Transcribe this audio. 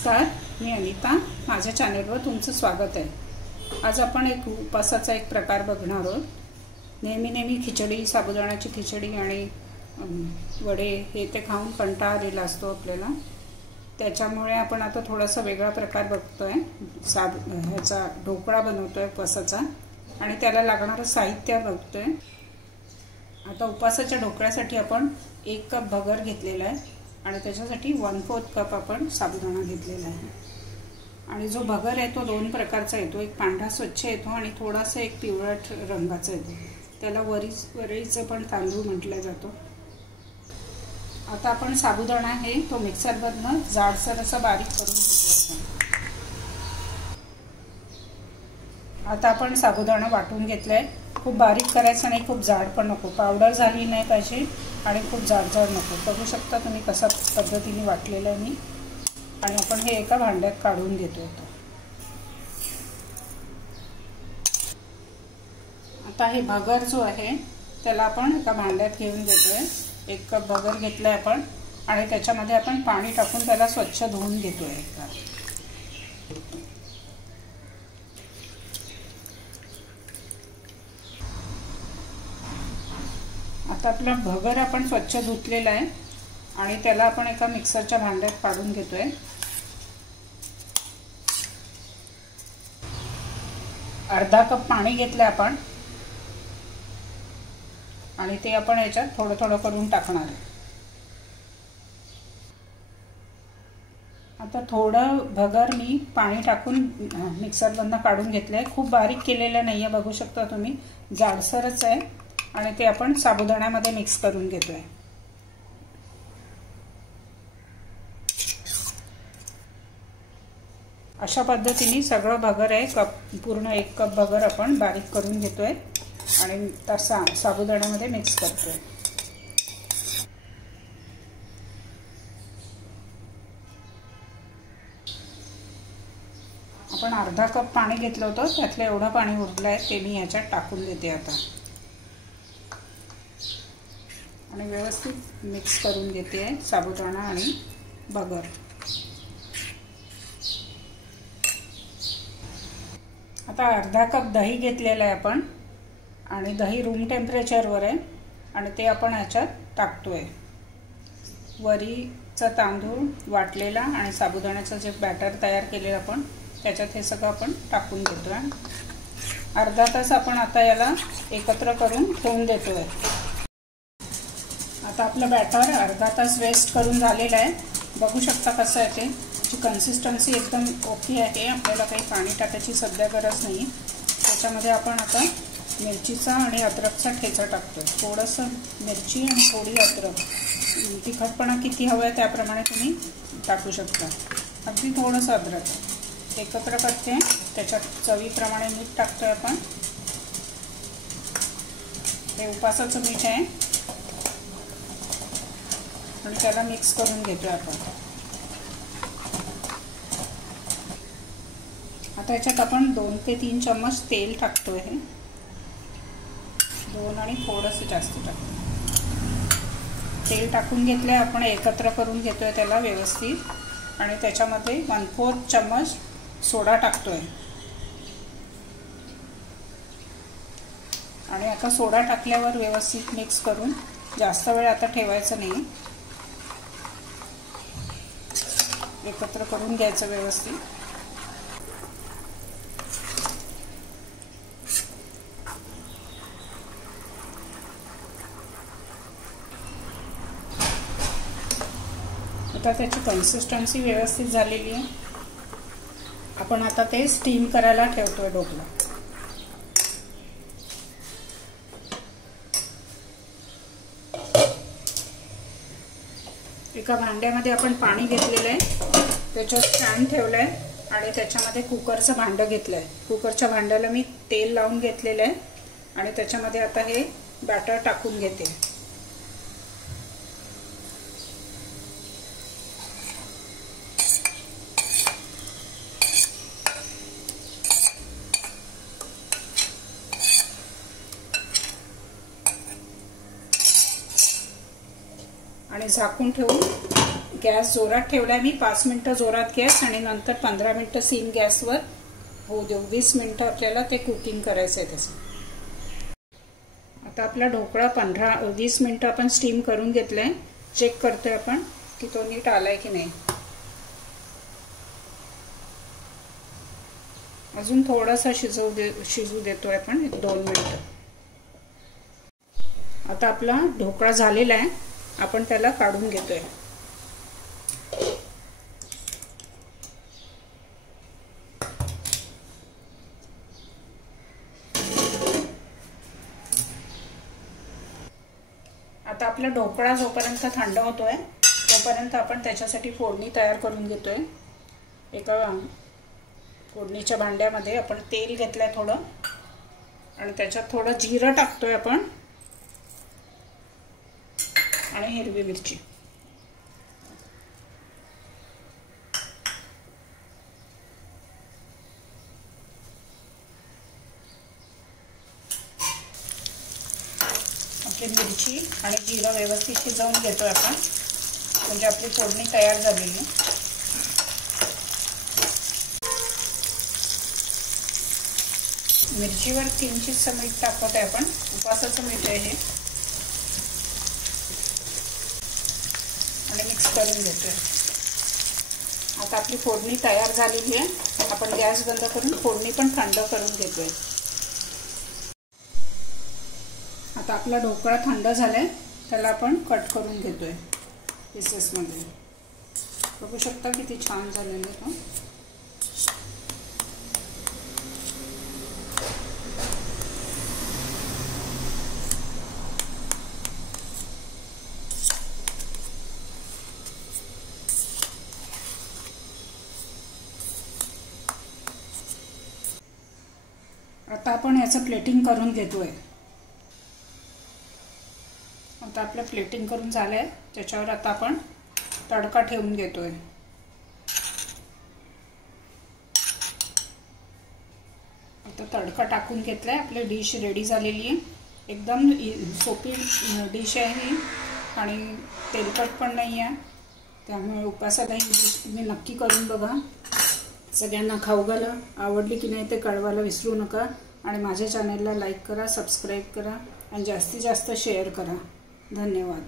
नमस्कार, मी अनिता. माझ्या चॅनलवर तुमचं स्वागत आहे. आज आपण एक उपासाचा एक प्रकार बघणार आहोत. नेहमी खिचडी, साबुदाण्याची खिचडी आणि वडे हे ते खाऊन कंटाळा आलेला असतो आपल्याला. त्याच्यामुळे आपण आता थोडासा वेगळा प्रकार बघतोय. ह्याचा ढोकळा बनवतोय उपासाचा आणि त्याला लागणारं साहित्य बघतोय. आता उपासाच्या ढोकळ्यासाठी आपण 1 कप भगर घेतलेला आहे आणि त्याच्यासाठी 1/4 कप आपण साबुदाणा घेतलेला आहे. आणि जो भगर आहे तो 2 प्रकारचा येतो. एक पांढरा स्वच्छ येतो आणि थोडासा एक पिवळट रंगाचा येतो. त्याला वरईचं पण तांदूळ म्हटलं जातो. आता आपण साबुदाणा आहे तो मिक्सरमधनं जाडसर असा बारीक करून घेतो. आता आपण साबुदाणा वाटून घेतलाय. खूप बारीक करायचं नाही, खूप जाड पण नको, पावडर झाली नाही पाहिजे आणि खूप जाड नको. बघू शकता तुम्ही कशा पद्धतीने वाटलेलं आहे मी. आणि आपण हे एका भांड्यात काढून घेतो. आता हे भगर जो आहे त्याला आपण एका भांड्यात घेऊन घेतोय. 1 कप भगर घेतलाय आपण आणि त्याच्यामध्ये आपण पाणी टाकून त्याला स्वच्छ धुवून घेतोय एकदा. आता आपला भगर आपण स्वच्छ धुतलेला आहे आणि त्याला आपण एका मिक्सरच्या भांड्यात काढून घेतोय. अर्धा कप पाणी घेतलं आपण आणि ते आपण याच्यात थोडं करून टाकणार आहे. आता थोडं भगर मी पाणी टाकून मिक्सरमधनं काढून घेतलंय. खूप बारीक केलेलं नाहीये, बघू शकता तुम्ही, जाडसरच आहे. आणि ते आपण साबुदाण्यामध्ये मिक्स करून घेतोय. अशा पद्धतीने सगळं भगर आहे पूर्ण 1 कप भगर आपण बारीक करून घेतोय आणि तसा साबुदाण्यामध्ये मिक्स करतोय. आपण अर्धा कप पाणी घेतलं होतं, त्यातलं एवढं पाणी उरलंय ते मी ह्याच्यात टाकून देते आता आणि व्यवस्थित मिक्स करून घेते साबुदाणा आणि भगर. आता अर्धा कप दही घेतलेलं आहे आपण आणि दही रूम टेम्परेचरवर आहे आणि ते आपण ह्याच्यात टाकतोय. वरीचा तांदूळ वाटलेला आणि साबुदाण्याचं जे बॅटर तयार केलेलं आपण त्याच्यात हे सगळं आपण टाकून घेतोय. अर्धा तास आपण आता याला एकत्र करून ठेवून देतोय. आता आपलं बॅटर अर्धा तास रेस्ट करून झालेलं आहे. बघू शकता कसं आहे ते. ची कन्सिस्टन्सी एकदम ओके आहे. आपल्याला काही पाणी टाकायची सध्या गरज नाही. त्याच्यामध्ये आपण आता मिरचीचा आणि अद्रकचा ठेचा टाकतो. थोडंसं मिरची आणि थोडी अद्रक. तिखटपणा किती हवं आहे त्याप्रमाणे तुम्ही टाकू शकता. अगदी थोडंसं अद्रक एकत्र करते. त्याच्यात चवीप्रमाणे मीठ टाकतोय आपण. हे उपासाचं मीठ आहे आणि त्याला मिक्स करून घेतोय आपण. आता याच्यात आपण 2 ते 3 चम्मच तेल टाकतोय. हे 2 आणि थोडंसं जास्त टाकतो. तेल टाकून घेतलंय आपण, एकत्र करून घेतोय त्याला व्यवस्थित आणि त्याच्यामध्ये 1/4 चम्मच सोडा टाकतोय. आणि आता सोडा टाकल्यावर व्यवस्थित मिक्स करून जास्त वेळ आता ठेवायचं नाही, एकत्र करून घ्यायचं व्यवस्थित. आता त्याची कन्सिस्टन्सी व्यवस्थित झालेली आहे. आपण आता ते स्टीम करायला ठेवतोय ढोकळा. एका भांड्यामध्ये आपण पाणी घेतलेलं आहे, त्याच्यात स्टँड ठेवलंय आणि त्याच्यामध्ये कुकरचं भांडं घेतलंय. कुकरच्या भांड्याला मी तेल लावून घेतलेलं आहे आणि त्याच्यामध्ये आता हे बॅटर टाकून घेते. आणि झाकून ठेवून गॅस जोरात ठेवलाय मी. 5 मिनिटं जोरात गॅस आणि नंतर 15 मिनिटं सिम गॅसवर होऊ देऊ. 20 मिनिटं आपल्याला ते कुकिंग करायचं आहे त्याचं. आता आपला ढोकळा 15-20 मिनिटं आपण स्टीम करून घेतलाय. चेक करतोय आपण की तो नीट आलाय की नाही. अजून थोडासा शिजू देतोय आपण 1-2 मिनिटं. आता आपला ढोकळा झालेला आहे. आपण त्याला काढून घेतोय. आता आपला ढोकळा जोपर्यंत थंड होतोय तोपर्यंत आपण त्याच्यासाठी फोडणी तयार करून घेतोय. एका फोडणीच्या भांड्यामध्ये आपण तेल घेतलंय थोडं आणि त्याच्यात थोडं जिरं टाकतोय आपण आणि हिरवी मिरची. आपली मिरची आणि जिरं व्यवस्थित शिजवून घेतोय आपण, म्हणजे आपली फोडणी तयार झालेली. मिरचीवर किंचितसं मीठ टाकत आहे आपण. उपवासाचं मीठ आहे हे. आणि मिक्स करून घेतोय. आता आपली फोडणी तयार झालेली आहे. आपण गॅस बंद करून फोडणी पण थंड करून घेतोय. आता आपला ढोकळा थंड झालाय. त्याला आपण कट करून घेतोय पीसेसमध्ये. बघू शकता किती छान झालेलं आहे. आता आपण याचं प्लेटिंग करून घेतोय. आता आपलं प्लेटिंग करून झालंय. त्याच्यावर आता आपण तडका ठेवून घेतोय. आता तडका टाकून घेतलाय. आपली डिश रेडी झालेली आहे. एकदम सोपी डिश आहे ही आणि तेलकट पण नाही आहे. त्यामुळे उपवासाला ही डिश तुम्ही नक्की करून बघा. सगळ्यांना खाऊ घाला. आवडली की नाही ते कळवायला विसरू नका. आणि माझ्या चॅनलला लाईक करा, सबस्क्राईब करा आणि जास्तीत जास्त शेअर करा. धन्यवाद.